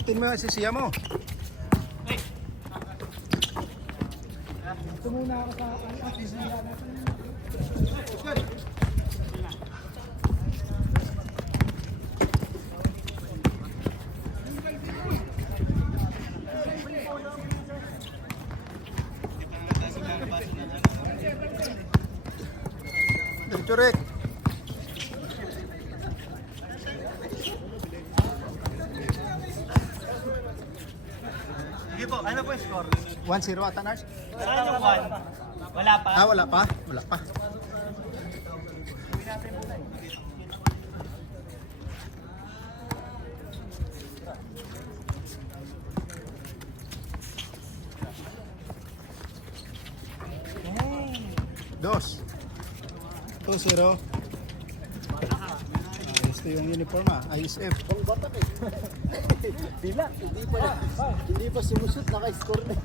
Pulutin mo yung sisiya mo. Ito muna ako sa sisiya natin. Curek. Sige po, ano po yung score? 1-0 ata, Nars? Saan yung 1? Wala pa? Ah, wala pa? Wala pa. Dos. 2-0. Ayos yung uniform ISF. Ang batak eh. Hindi pa sumusot, naka-score na.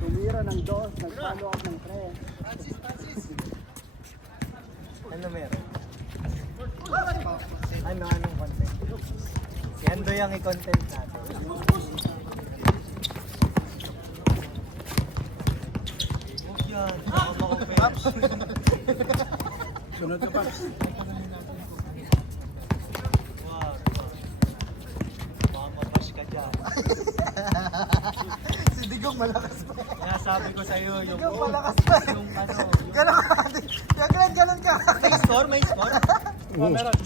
Tumira ng 2, nag-follow up ng 3. Ano meron? Anong content? Yan do yung i-content natin. Huwag yan. Paps. Sunod ka, Paps. Wow. Mamabash ka dyan. Si Digong malakas pa. Kaya sabi ko sa'yo yung... Digong malakas pa. Yung ano... Ganon ka. Ganon ka. May score? May score? Meron.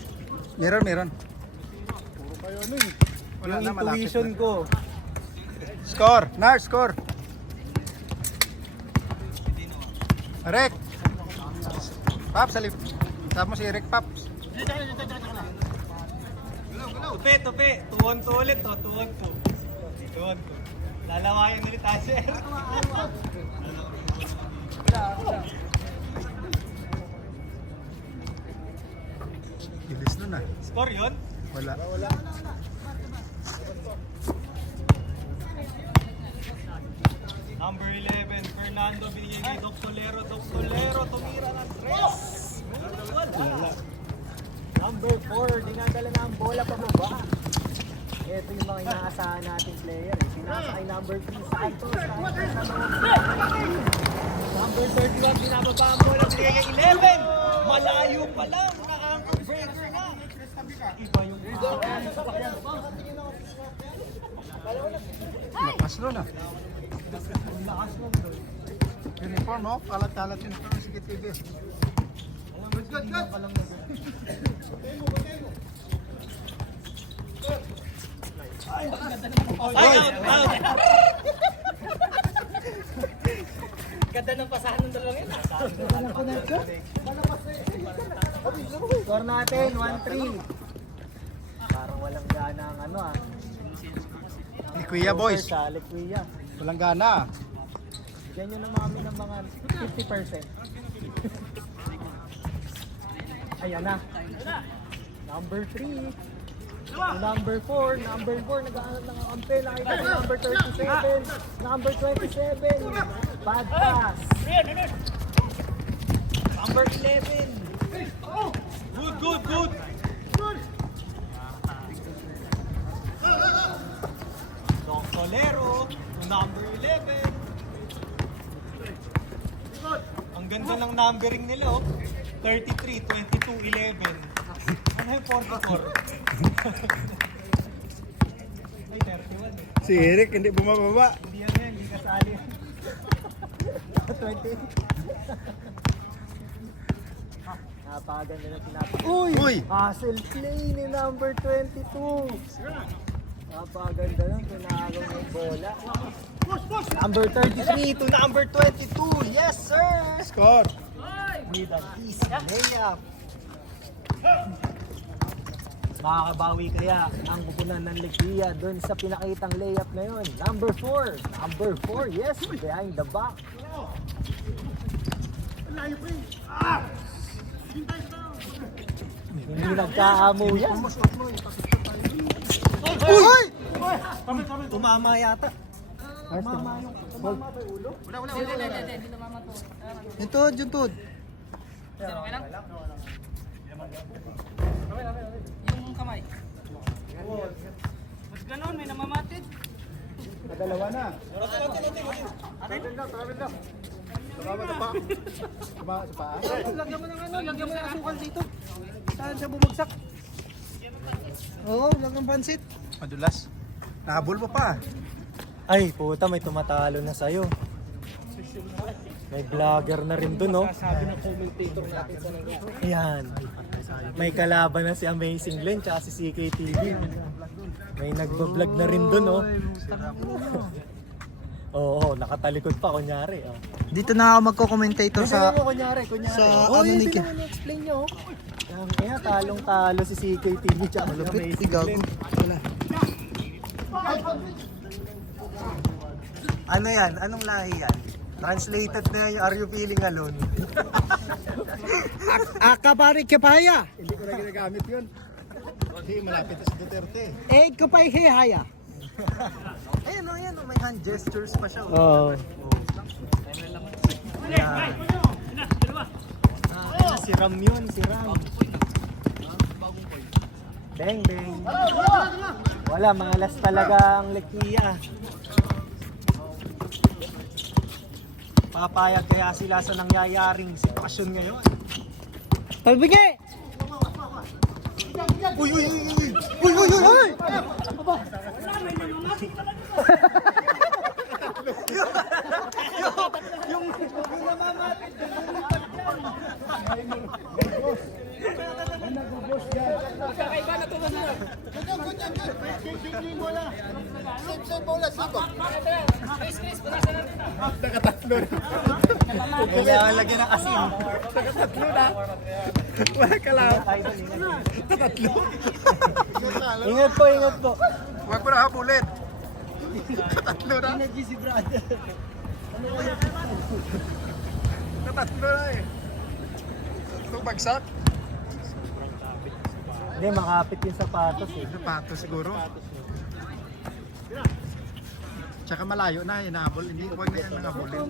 Puro kayo ano eh. Wala Yung na, malapit intuition na. ko. Score. Nars, score. Rek. Paps, salip. Sabi mo si Rek, Paps. Tupi. 2-1-2 ulit. 2-1-2. Lalawayan ulit tayo, sir. Bilis nun Score yun? Wala. Number 11, Fernando binigay kay Doc Tolero. Tumira ng 3. Number 4, dinadala na ang bola pababa. Ito yung mga inaasahan nating player. Pinasa kay number 3, Santos. Number 31, binababa ang bola. Binigay kay 11. Malayo pa lang. Na-anchor breaker na. Iba yung Lakas nun Uniform, no? Kalat-kalat uniform. Sige, TV. Good. Out! Ganda ng pasahan ng dalawang yun. Score natin, 1-3. Parang walang gana ang ano Liquia, boys. Liquia. Walang gana. Bigyan nyo naman kami ng mga 50%. Ayan na. Number 3. Number 4, nag-aanap ng kampe, nakita ko number 37, number 27, bad pass. Number 11. Good. Doc Tolero, number 11. Ang ganda ng numbering nila, 33, 22, 11. Ano yung 44? Ay, 31 Si Eric hindi bumababa. Hindi yan, hindi kasali yan. 20. Napakaganda na pinapakita. Uy! Hustle play ni number 22. Napakaganda na, pinahagaw ng bola. Number 33 to number 22. Yes, sir! Score! With a easy layup. Makakabawi kaya ang kupunan ng Liquia doon sa pinakitang layup na yun. Number 4, yes, behind the back. Hindi nagkaamo yan. Uy! Tumama yata. Yung tuhod. Yung kamay. Mas ganon, dalawa na. Tumama sa paa. Tumama sa paa. Lagyan mo ng ano, lagyan mo ng asukal dito. Saan siya bumagsak? Oo, lagyan pansit. Madulas. Nahabol mo pa. Ay, puta, may tumatalo na sa'yo. May vlogger na rin dun, no? Sabi ng commentator natin sa nangyari. Ayan. May kalaban na si Amazing Glenn tsaka si CKTV. May nagbablog na rin dun, no? Oo, nakatalikod pa, kunyari. Oh. Dito na ako magko-commentator Sa, mo, kunyari. sa Oh, ano yun, ni Ken. tingnan mo, explain nyo. Kaya talong-talo si CKTV tsaka si Malupit, Amazing gago. Glenn. Wala. Ano yan? Anong lahi yan? Translated na yung Are You Feeling Alone? Akabari kapaya. Hindi ko na ginagamit yun. Hindi, malapit na si Duterte. Kapay haya. Ayan o, ayan o. May hand gestures pa siya. Oo. Yan. Si Ram yun, si Ram. Beng, beng. Wala, malas talaga ang Lekia. Papayag kaya sila sa nangyayaring sitwasyon ngayon. Talbige! Uy, uy, uy, uy! Uy, uy, uy, uy! Yung namamatid. Nakatatlo na. Kailangan lagyan ng asin. Nakatatlo na. Wala ka lang. Nakatatlo. Ingat po, ingat po. Huwag mo na habulit. Nakatatlo na. Si brother. Nakatatlo na eh. Ito bagsak. Hindi, makapit yung sapatos eh. Sapato siguro. Tsaka malayo na, inahabol. Hindi, huwag na yan nahabulin.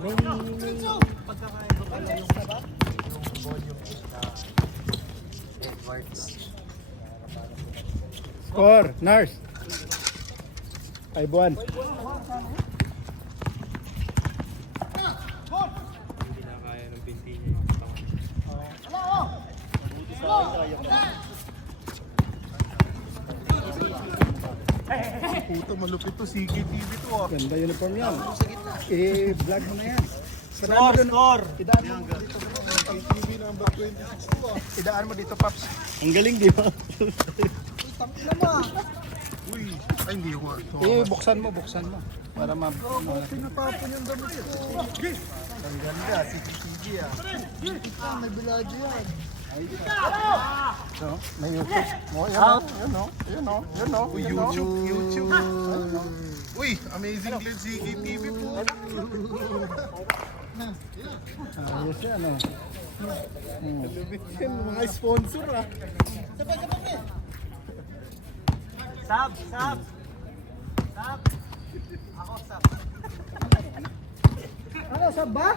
May pagkakaiba pala yung volume na Edwards. Score, nurse. 5-1. Puto, malupit to. CKTV to ah. Ganda uniform yan. I-vlog mo na yan. Score, score! Idaan mo dito. CKTV number 26 to ah. Idaan mo dito, Paps. Ang galing, di ba? Uy, ay hindi ko. Buksan mo. Para Tinatapon yung damit. Ang ganda, CCTV ah. May biladyo yan. So, may YouTube. Oh, Out. Yun o. Uy, YouTube. Uy, Amazing Glenn CKTV po. Ayos yan o. Malupit yan, mga sponsor ah. Sab! Sab! Sab! Ako, sab. Ano, sab ba?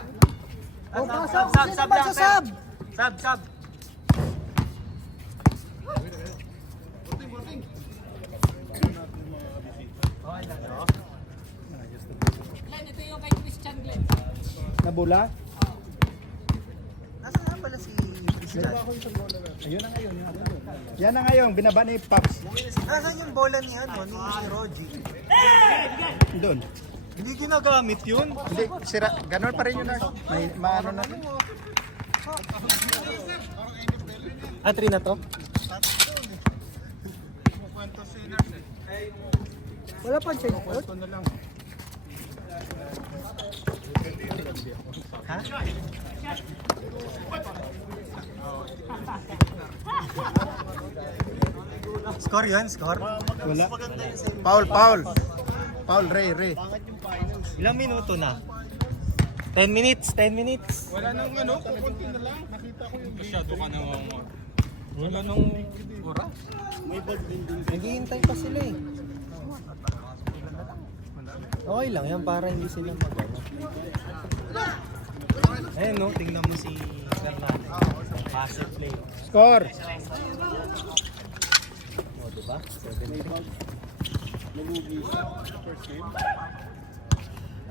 Sab, pasok. sab, sab, Sino sab ba lang, sa sir. sab? Sab, sab. Nabula? Nasaan nga pala si Christian? Ayun na ngayon. Yan na ngayon, binaba ni Paps. Nasaan yung bola ni ano, ni Roji? Doon. Hindi ginagamit yun. Hindi, sira. Ganon pa rin yun. May maano na. Ah, 3 na to? Wala pa check out. Ito na lang. Ha? Score yun, score? Wala. Paul. Paul, Ray. Ilang minuto na? 10 minutes, 10 minutes. Wala nang ano, kukunti na lang. Nakita ko yung masyado ka na Wala nung oras. Naghihintay pa sila eh. Okay lang yan para hindi sila magano. Ayun no, tingnan mo si Fernando. Passive play. Score! O, diba? 7-3. Nalugi sa first game.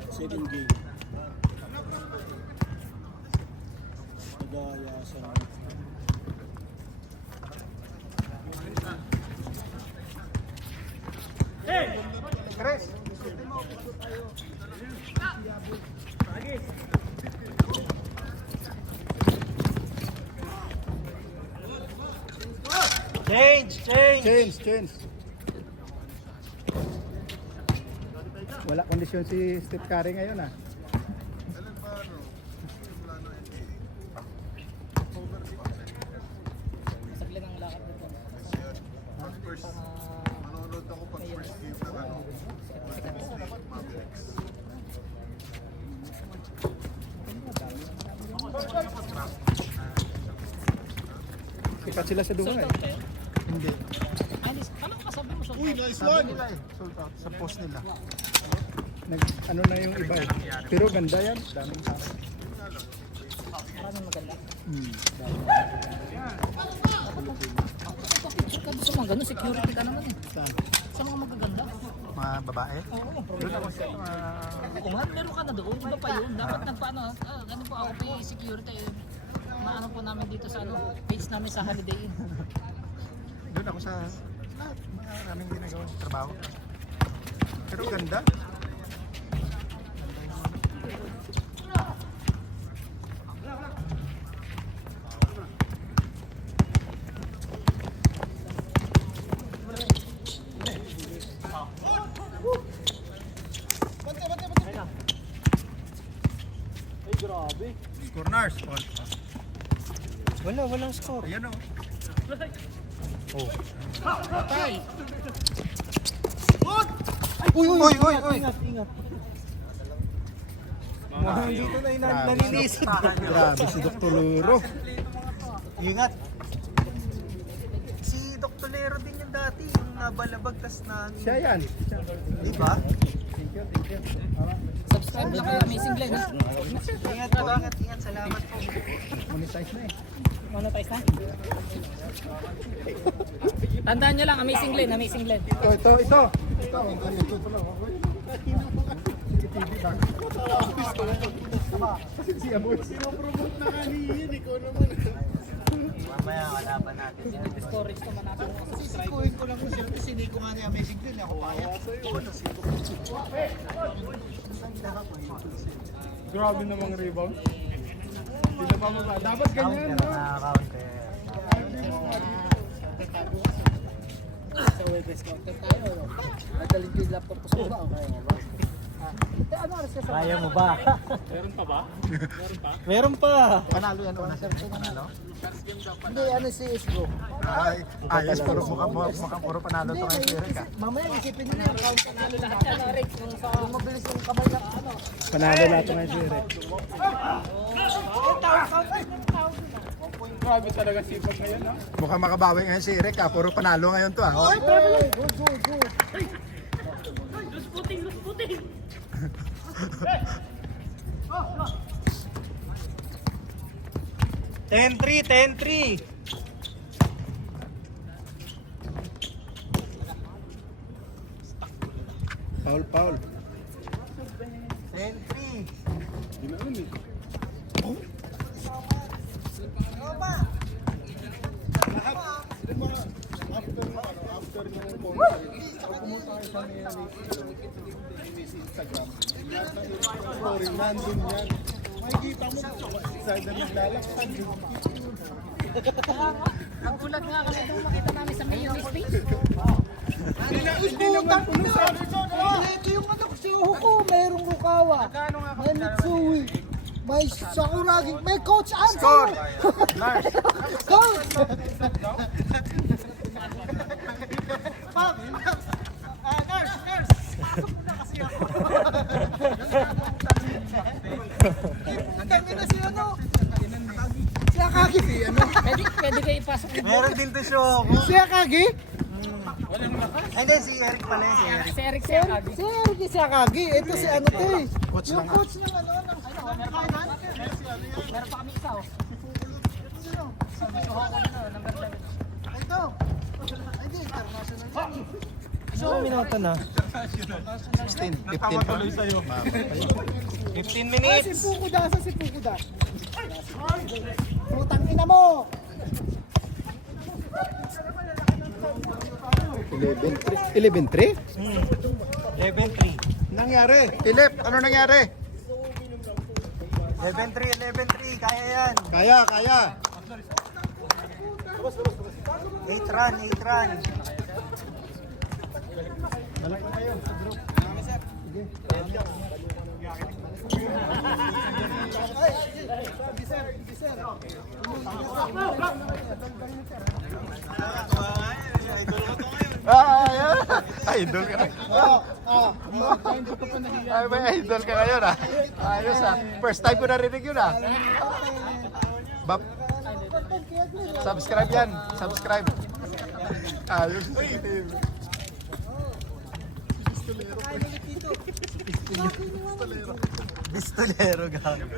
Second game. Nagaya sa... Chris! Change! Wala kondisyon si Steve Curry ngayon ah. Manonood ako pag first game na ano. Mavericks. Sikat sila sa dugo eh. Hindi. Uy, nice one! Sold out sa post nila. Nag, ano na yung iba eh. Pero ganda yan. Daming tao. Gusto mo ganun, security ka naman eh. Saan? Sa mga magaganda. Mga babae? Oo, kung meron ka na doon, iba pa yun. Dapat nagpaano, ganun po ako may security. Maano po namin dito sa ano, page namin sa Holiday Inn. Doon ako sa lahat. Maraming ginagawang trabaho. Pero ganda. Corners. Walang score. Ayan o. Uy! Ingat. Dito na nanilisod. Grabe si Dr. Luro. Ingat. Si Dr. Lero din yung dati, yung nabalabag tas na... Siya yan. Diba? Thank you. Subscribe lang kayo, Amazing Glenn. Ha? Ingat. Salamat po. Monetize na eh. Monetize na. Tandaan nyo lang, Amazing Glenn, Amazing Glenn. Ito. Kasi siya boy. Sinopromote na kanihin, ikaw naman. Mamaya kalaban natin yan. Storage naman natin mga subscribe. Sikuhin ko lang kung sino kasi hindi ko nga ni Amazing din ako kaya. Grabe namang rebound. Hindi na pa mababa. Dapat ganyan, no? Counter. So, webes counter tayo. Nadaling ko yung laptop ko sa baba. Ano oras ka sa Kaya mo ba? Meron pa. Panalo yan una. Panalo? Hindi, ano si Isbro. Ay, ayos puro mukhang puro panalo to kay Eric ah. Mamaya isipin nyo na yung count panalo lahat yan, Rick. Yung mabilis yung kamay na ano. Panalo lahat ng sire. Grabe talaga sipag ngayon, no? Mukhang makabawi ngayon si Eric ah. Puro panalo ngayon to ah. Oh. Good. 10-3. Foul. 10-3. After yung concert, pumunta kayo sa Instagram. Story, nandun yan. Makikita mo, side na naglalaksan. Nagulat nga kasi nung makita namin sa mayonnaise page. Hindi naman puno sa Ito yung anak si Huko, mayroong Rukawa. May Mitsui. May Sakuragi. May Coach Anson. Coach! Pwede kayo ipasok yung Meron din to show. Si Akagi? Ay, hindi, si Eric pala yun, si Eric. si Eric siya kagi. Si Eric si Akagi. Ito si ano to eh. Yung coach niya ano, ng Meron pa kami isa oh. ito. Ay, di, international. Ilang minuto na? 15 pa. 15 Si minutes. Pukuda, si Pukuda. Putang ina mo. 11-3? 11-3. Nangyari? Philip, ano nangyari? 11-3, kaya yan. Kaya. 8 run. Idol ka. Ay, may idol ka ngayon ah. Ayos ah. First time ko narinig yun ah. Bab, subscribe yan. Subscribe. Ayos. Pistolero gago.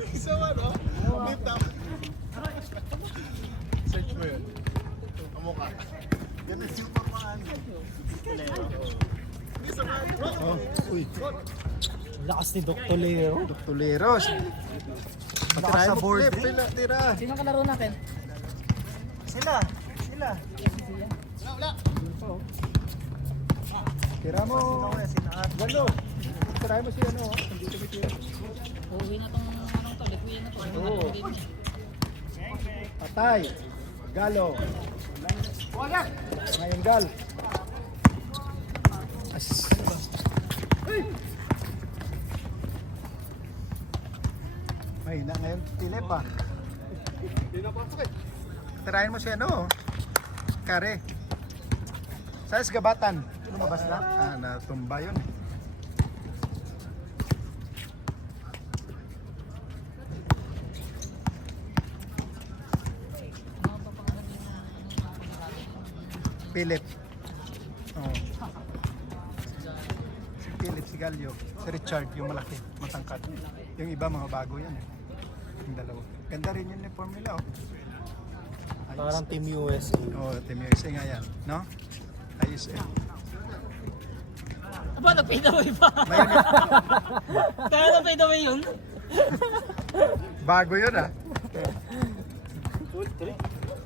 Search mo yun. Ang mukha. Ganun yung pamaan. Oh, uy. Lakas ni Dr. Leo. Tuleros. Lakas sa board. Tira. Sino kalaro natin? Sila. Tira mo. Galo. Tira mo si ano. Hindi tumitira. Uuwi na tong anong to, likuwi na to. Oo. Patay. Galo. Ngayon gal. As. Ay, na ngayon Philip ah. Tirahin mo si ano. Kare. Sa gabatan. Lumabas na? Ah, natumba yun. Philip. Oh. Si Philip, si Galio. Si Richard, yung malaki, matangkad. Yung iba, mga bago yan eh. Yung dalawa. Ganda rin yung uniform nila oh. Ayos. Parang Team USA. Oh, Team USA nga yan. No? Ayos eh. Aba, nag-fade away pa. Kaya nag-fade away yun. Bago yun ah.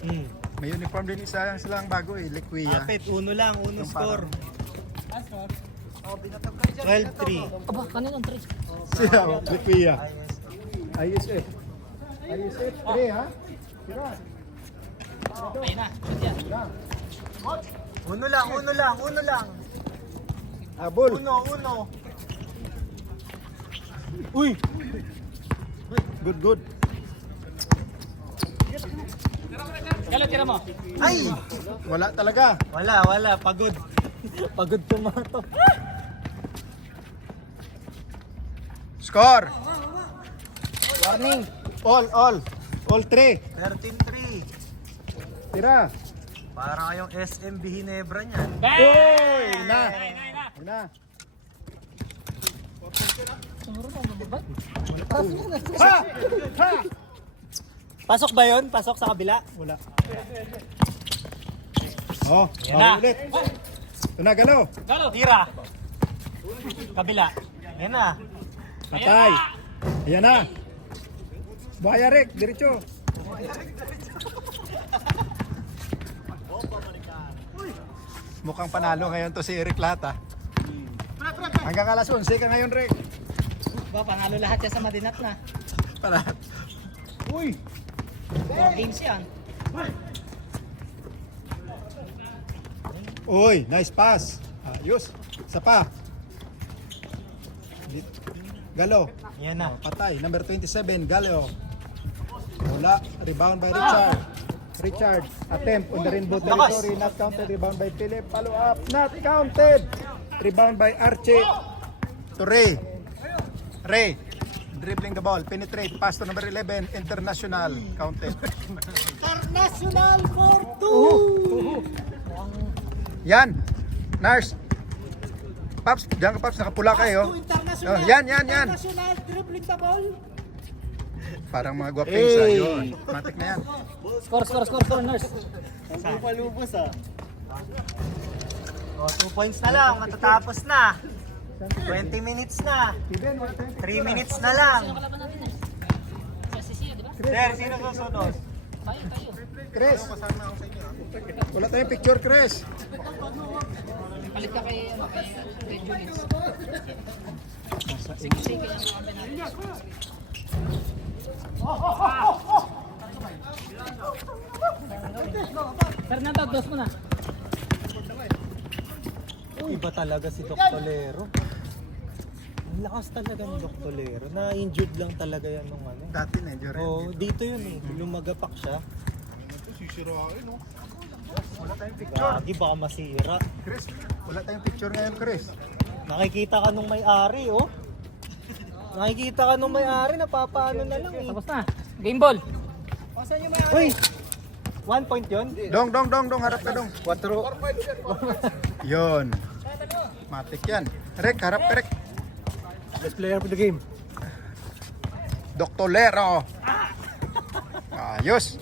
Hmm. May uniform din isa silang bago eh. Liquia. Apit, uno lang, uno Yung score. parang- 12-3. Aba, kaninong tres? Siya, oh, Liquia. Ayos eh. Ayos eh. 3 ha? Tira. Ayun na. Yan. Tira. Uno lang. Abol. Uno. Uy! Good. Kailan tira mo? Ay! Wala talaga. Wala. Pagod. Pagod tumato. Score! Warning! All 3. 13-3. Tira. Parang kayong SMB Hinebra niyan. Uy! Na! Ha! Ha! Pasok ba yun? Pasok sa kabila? Wala. Oh, Yan na. ulit. Ito na, galaw. Galo. Tira. Kabila. Yan na. Patay. Ayan na. Buhaya Rick, diretso. Mukhang panalo ngayon to si Eric lahat ah. Hanggang alas 11 ka ngayon, Rick. Ba, panalo lahat yan sa Madinat na. Para. Uy! 4 games yan. Uy, nice pass. Ayos. Isa pa. Galo. Yan na. Patay. Number 27, Galo. Wala. Rebound by Richard. Attempt on the rainbow territory. Not counted. Rebound by Philip. Follow up. Not counted. Rebound by Archie. To Ray. Dribbling the ball. Penetrate. Pass to number 11. International. Counted. International for Yan. Nars. Paps, diyan ka Paps, nakapula kayo. Oh, yan. International dribbling the ball. Parang mga gwapings yun. Matik na yan. Score, nurse. O, 2 points na lang, matatapos na. 20 minutes na. 3 minutes na lang. Kalaban natin nurse. Sa Sisiya, di ba? Sir, sino susunod? Tayo. Chris. Wala tayong picture, Chris. Palit ka kay Julins. Sige, ang kami natin. Fernando, dos mo na. Iba talaga si Dr. Lero. Ang lakas talaga ni Dr. Lero. Na-injured lang talaga yan nung ano. Dati na, Joren. Oo, dito yun eh. Lumagapak siya. Wala tayong picture. Gagi, baka masira. Chris, wala tayong picture ngayon, Chris. Nakikita ka nung may-ari, oh. Nakikita ka nung may-ari, napapaano na lang eh. Tapos na. Game ball. Uy! 1 point yun? Dong, harap ka dong. 4. Yun. Matik yan. Rek, harap ka Rek. Best player for the game. Dr. Lero. Ayos.